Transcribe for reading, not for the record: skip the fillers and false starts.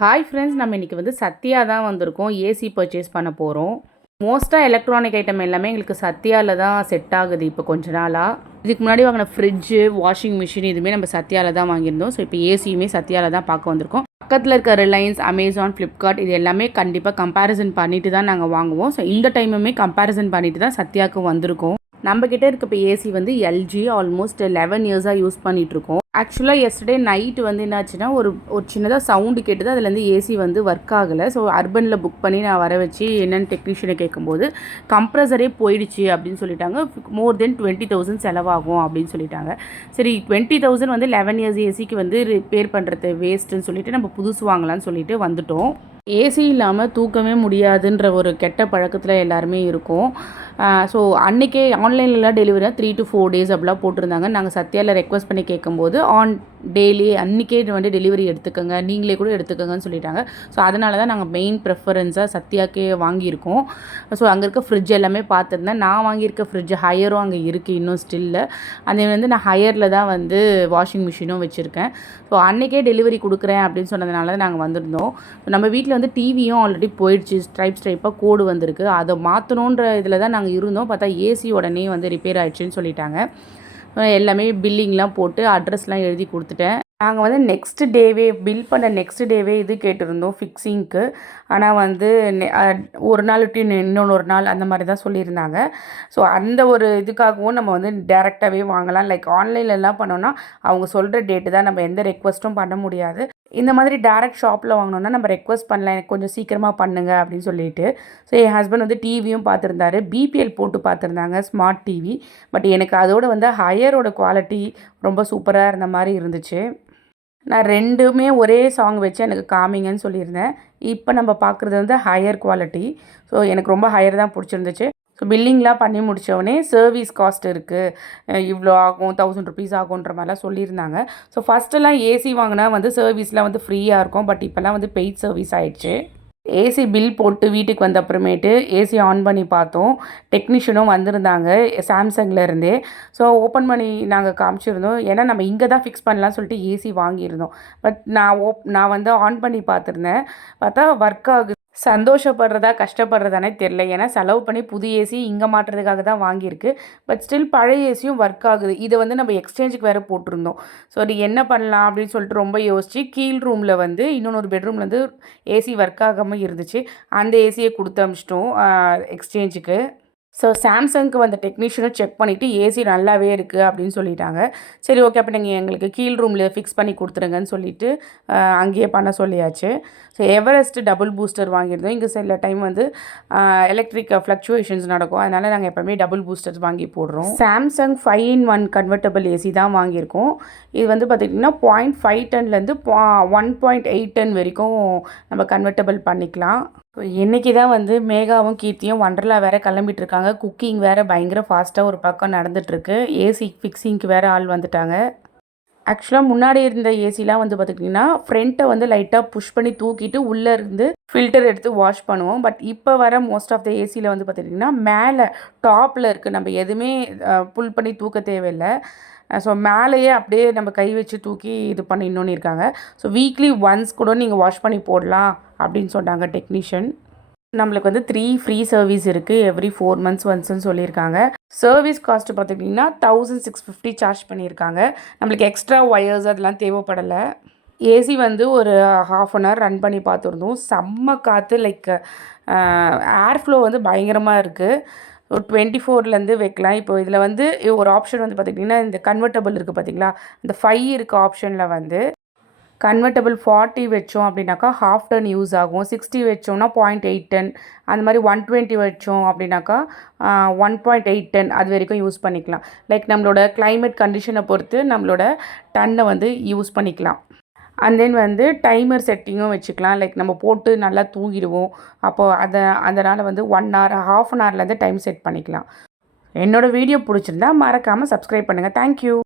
Hi friends, நம்ம இன்றைக்கி வந்து சத்யா தான் வந்திருக்கோம். ஏசி பர்ச்சேஸ் பண்ண போகிறோம். மோஸ்ட்டாக எலக்ட்ரானிக் ஐட்டம் எல்லாமே எங்களுக்கு சத்யாவில் தான் செட் ஆகுது இப்போ கொஞ்ச நாளாக. இதுக்கு முன்னாடி வாங்கின ஃப்ரிட்ஜு, வாஷிங் மிஷின் இதுவுமே நம்ம சத்யாவில் தான் வாங்கியிருந்தோம். ஸோ இப்போ ஏசியுமே சத்யாவில் தான் பார்க்க வந்திருக்கோம். பக்கத்தில் இருக்க ரிலையன்ஸ், அமேசான், ஃப்ளிப்கார்ட் இது எல்லாமே கண்டிப்பாக கம்பேரிசன் பண்ணிட்டு தான் நாங்கள் வாங்குவோம். ஸோ இந்த டைமுமே கம்பேரிசன் பண்ணிட்டு தான் சத்யாவுக்கு வந்திருக்கோம். நம்மக்கிட்ட இருக்க இப்போ ஏசி வந்து எல்ஜி ஆல்மோஸ்ட் 11 இயர்ஸாக யூஸ் பண்ணிகிட்ருக்கோம். ஆக்சுவலாக எஸ்டர்டே நைட்டு வந்து என்னாச்சுன்னா ஒரு சின்னதாக சவுண்டு கேட்டது. அதுலேருந்து ஏசி வந்து ஒர்க் ஆகலை. ஸோ அர்பனில் புக் பண்ணி நான் வர வச்சு என்னென்னு டெக்னீஷியனை கேட்கும்போது கம்ப்ரஸரே போயிடுச்சு அப்படின்னு சொல்லிட்டாங்க. மோர் தென் 20,000 செலவாகும் அப்படின்னு சொல்லிட்டாங்க. சரி, 20,000 வந்து 11 இயர்ஸ் ஏசிக்கு வந்து ரிப்பேர் பண்ணுறது வேஸ்ட்டுன்னு சொல்லிட்டு நம்ம புதுசு வாங்கலாம்னு சொல்லிட்டு வந்துட்டோம். ஏசி இல்லாமல் தூக்கமே முடியாதுன்ற ஒரு கெட்ட பழக்கத்தில் எல்லாருமே இருக்கும். ஸோ அன்றைக்கே ஆன்லைன்லலாம் டெலிவரியாக 3 to 4 days அப்படிலாம் போட்டிருந்தாங்க. நாங்கள் சத்யாவில் ரெக்வஸ்ட் பண்ணி கேட்கும்போது டெய்லி அன்றைக்கே வந்து டெலிவரி எடுத்துக்கோங்க, நீங்களே கூட எடுத்துக்கோங்கன்னு சொல்லிட்டாங்க. ஸோ அதனால தான் நாங்கள் மெயின் ப்ரிஃபரன்ஸாக சத்யாக்கே வாங்கியிருக்கோம். ஸோ அங்கே இருக்க ஃப்ரிட்ஜ் எல்லாமே பார்த்துருந்தேன். நான் வாங்கியிருக்க ஃப்ரிட்ஜ் ஹையரும் அங்கே இருக்குது, இன்னும் ஸ்டில்ல. அதே வந்து நான் ஹையரில் தான் வந்து வாஷிங் மிஷினும் வச்சுருக்கேன். ஸோ அன்றைக்கே டெலிவரி கொடுக்குறேன் அப்படின்னு சொன்னதுனால தான் நாங்கள் வந்திருந்தோம். நம்ம வீட்டில் வந்து டிவியும் ஆல்ரெடி போயிடுச்சு, ஸ்ட்ரைப்பாக கோடு வந்திருக்கு. அதை மாற்றணுன்ற இதில் தான் நாங்கள் இருந்தோம். பார்த்தா ஏசி உடனே வந்து ரிப்பேர் ஆகிடுச்சின்னு சொல்லிட்டாங்க. எல்லாமே பில்லிங்லாம் போட்டு அட்ரஸ்லாம் எழுதி கொடுத்துட்டேன். நாங்கள் வந்து நெக்ஸ்ட் டேவே பில் பண்ண நெக்ஸ்ட் டேவே இது கேட்டிருந்தோம் ஃபிக்ஸிங்க்கு. ஆனால் வந்து ஒரு நாள் விட்டு இன்னொரு நாள் அந்த மாதிரி தான் சொல்லியிருந்தாங்க. ஸோ அந்த ஒரு இதுக்காகவும் நம்ம வந்து டேரெக்டாகவே வாங்கலாம். லைக் ஆன்லைன்லலாம் பண்ணோன்னா அவங்க சொல்கிற டேட்டு தான், நம்ம எந்த ரெக்வஸ்ட்டும் பண்ண முடியாது. இந்த மாதிரி டேரெக்ட் ஷாப்பில் வாங்கினோன்னா நம்ம ரெக்வஸ்ட் பண்ணலாம், எனக்கு கொஞ்சம் சீக்கிரமாக பண்ணுங்கள் அப்படின்னு சொல்லிட்டு. ஸோ என் ஹஸ்பண்ட் வந்து டிவியும் பார்த்துருந்தாரு, பிபிஎல் போட்டு பார்த்துருந்தாங்க, ஸ்மார்ட் டிவி. பட் எனக்கு அதோடு வந்து ஹையரோட குவாலிட்டி ரொம்ப சூப்பராக இருந்த மாதிரி இருந்துச்சு. நான் ரெண்டுமே ஒரே சாங் வச்சு எனக்கு காமிங்கன்னு சொல்லியிருந்தேன். இப்போ நம்ம பார்க்குறது வந்து ஹையர் குவாலிட்டி. ஸோ எனக்கு ரொம்ப ஹையர் தான் பிடிச்சிருந்துச்சு. ஸோ பில்லிங்லாம் பண்ணி முடித்தோடனே சர்வீஸ் காஸ்ட் இருக்குது, இவ்வளோ ஆகும், 1000 rupees ஆகுன்ற மாதிரிலாம் சொல்லியிருந்தாங்க. ஸோ ஃபஸ்ட்டெல்லாம் ஏசி வாங்கினா வந்து சர்வீஸ்லாம் வந்து ஃப்ரீயாக இருக்கும். பட் இப்போல்லாம் வந்து பெய்ட் சர்வீஸ் ஆகிடுச்சு. ஏசி பில் போட்டு வீட்டுக்கு வந்த அப்புறமேட்டு ஏசி ஆன் பண்ணி பார்த்தோம். டெக்னீஷியனும் வந்திருந்தாங்க சாம்சங்லேருந்தே. ஸோ ஓப்பன் பண்ணி நாங்கள் காமிச்சிருந்தோம். ஏன்னா நம்ம இங்கே தான் ஃபிக்ஸ் பண்ணலாம்னு சொல்லிட்டு ஏசி வாங்கியிருந்தோம். பட் நான் வந்து ஆன் பண்ணி பார்த்துருந்தேன். பார்த்தா ஒர்க் ஆகுது. சந்தோஷப்படுறதா கஷ்டப்படுறதானே தெரில. ஏன்னா செலவு பண்ணி புது ஏசி இங்கே மாட்டுறதுக்காக தான் வாங்கியிருக்கு. பட் ஸ்டில் பழைய ஏசியும் ஒர்க் ஆகுது. இதை வந்து நம்ம எக்ஸ்சேஞ்சுக்கு வேறு போட்டிருந்தோம். ஸோ அது என்ன பண்ணலாம் அப்படின்னு சொல்லிட்டு ரொம்ப யோசித்து கீழ் ரூமில் வந்து இன்னொரு பெட்ரூமில் வந்து ஏசி ஒர்க் ஆகாமல் இருந்துச்சு. அந்த ஏசியை கொடுத்து அமிச்சிட்டோம் எக்ஸ்சேஞ்சுக்கு. ஸோ சாம்சங்க்கு வந்த டெக்னீஷியனும் செக் பண்ணிவிட்டு ஏசி நல்லாவே இருக்குது அப்படின்னு சொல்லிட்டாங்க. சரி, ஓகே, அப்போ நீங்கள் எங்களுக்கு கீழ் ரூமில் ஃபிக்ஸ் பண்ணி கொடுத்துருங்கன்னு சொல்லிவிட்டு அங்கேயே பண்ண சொல்லியாச்சு. ஸோ எவரெஸ்ட் டபுள் பூஸ்டர் வாங்கியிருந்தோம். இங்கே சில டைம் வந்து எலக்ட்ரிக் ஃப்ளக்சுவேஷன்ஸ் நடக்கும். அதனால் நாங்கள் எப்போவுமே டபுள் பூஸ்டர்ஸ் வாங்கி போடுறோம். சாம்சங் 5-in-1 கன்வெர்ட்டபிள் ஏசி தான் வாங்கியிருக்கோம். இது வந்து பார்த்திங்கன்னா 0.5 டன்லேருந்து 1.8 டன் வரைக்கும் நம்ம கன்வெர்ட்டபிள் பண்ணிக்கலாம். இன்றைக்கி தான் வந்து மேகாவும் கீர்த்தியும் வண்டர்லா வேறு கிளம்பிட்டுருக்காங்க. குக்கிங் வேறு பயங்கர ஃபாஸ்ட்டாக ஒரு பக்கம் நடந்துகிட்ருக்கு. ஏசி ஃபிக்ஸிங்க்கு வேறு ஆள் வந்துட்டாங்க. ஆக்சுவலாக முன்னாடி இருந்த ஏசிலாம் வந்து பார்த்திங்கன்னா ஃப்ரண்ட்டை வந்து லைட்டாக புஷ் பண்ணி தூக்கிட்டு உள்ளே இருந்து ஃபில்டர் எடுத்து வாஷ் பண்ணுவோம். பட் இப்போ வர மோஸ்ட் ஆஃப் த ஏசியில் வந்து பார்த்திங்கன்னா மேலே டாப்பில் இருக்குது, நம்ம எதுவுமே புல் பண்ணி தூக்க தேவையில்லை. ஸோ மேலேயே அப்படியே நம்ம கை வச்சு தூக்கி இது பண்ணிடணுன்னு இருக்காங்க. ஸோ வீக்லி ஒன்ஸ் கூட நீங்கள் வாஷ் பண்ணி போடலாம் அப்படின்னு சொன்னாங்க டெக்னீஷியன். நம்மளுக்கு வந்து 3 ஃப்ரீ சர்வீஸ் இருக்குது, எவ்ரி 4 months ஒன்ஸ்ன்னு சொல்லியிருக்காங்க. சர்வீஸ் காஸ்ட்டு பார்த்துக்கிட்டிங்கன்னா 1650 சார்ஜ் பண்ணியிருக்காங்க. நம்மளுக்கு எக்ஸ்ட்ரா ஒயர்ஸ் அதெல்லாம் தேவைப்படலை. ஏசி வந்து ஒரு 1/2 hour ரன் பண்ணி பார்த்துருந்தோம். செம்ம காற்று, லைக் ஏர் ஃப்ளோ வந்து பயங்கரமாக இருக்குது. ஒரு 24லேருந்து வைக்கலாம். இப்போ இதில் வந்து ஒரு ஆப்ஷன் வந்து பார்த்திங்கன்னா இந்த கன்வெர்ட்டபிள் இருக்குது பார்த்திங்களா, இந்த 5 இருக்க ஆப்ஷனில் வந்து கன்வெர்ட்டபிள் 40 வச்சோம் அப்படின்னாக்கா 1/2 ton யூஸ் ஆகும். 60 வச்சோம்னா 0.8 ton, அந்த மாதிரி 120 வச்சோம் அப்படின்னாக்கா 1.8 ton அது வரைக்கும் யூஸ் பண்ணிக்கலாம். லைக் நம்மளோட கிளைமேட் கண்டிஷனை பொறுத்து நம்மளோட டன்னை வந்து யூஸ் பண்ணிக்கலாம். அண்ட் தென் வந்து டைமர் செட்டிங்கும் வச்சுக்கலாம். லைக் நம்ம போட்டு நல்லா தூங்கிடுவோம். அப்போது அதனால் வந்து 1 hour 1/2 hourலேருந்து டைம் செட் பண்ணிக்கலாம். என்னோடய வீடியோ பிடிச்சிருந்தா மறக்காமல் சப்ஸ்கிரைப் பண்ணுங்கள். தேங்க்யூ.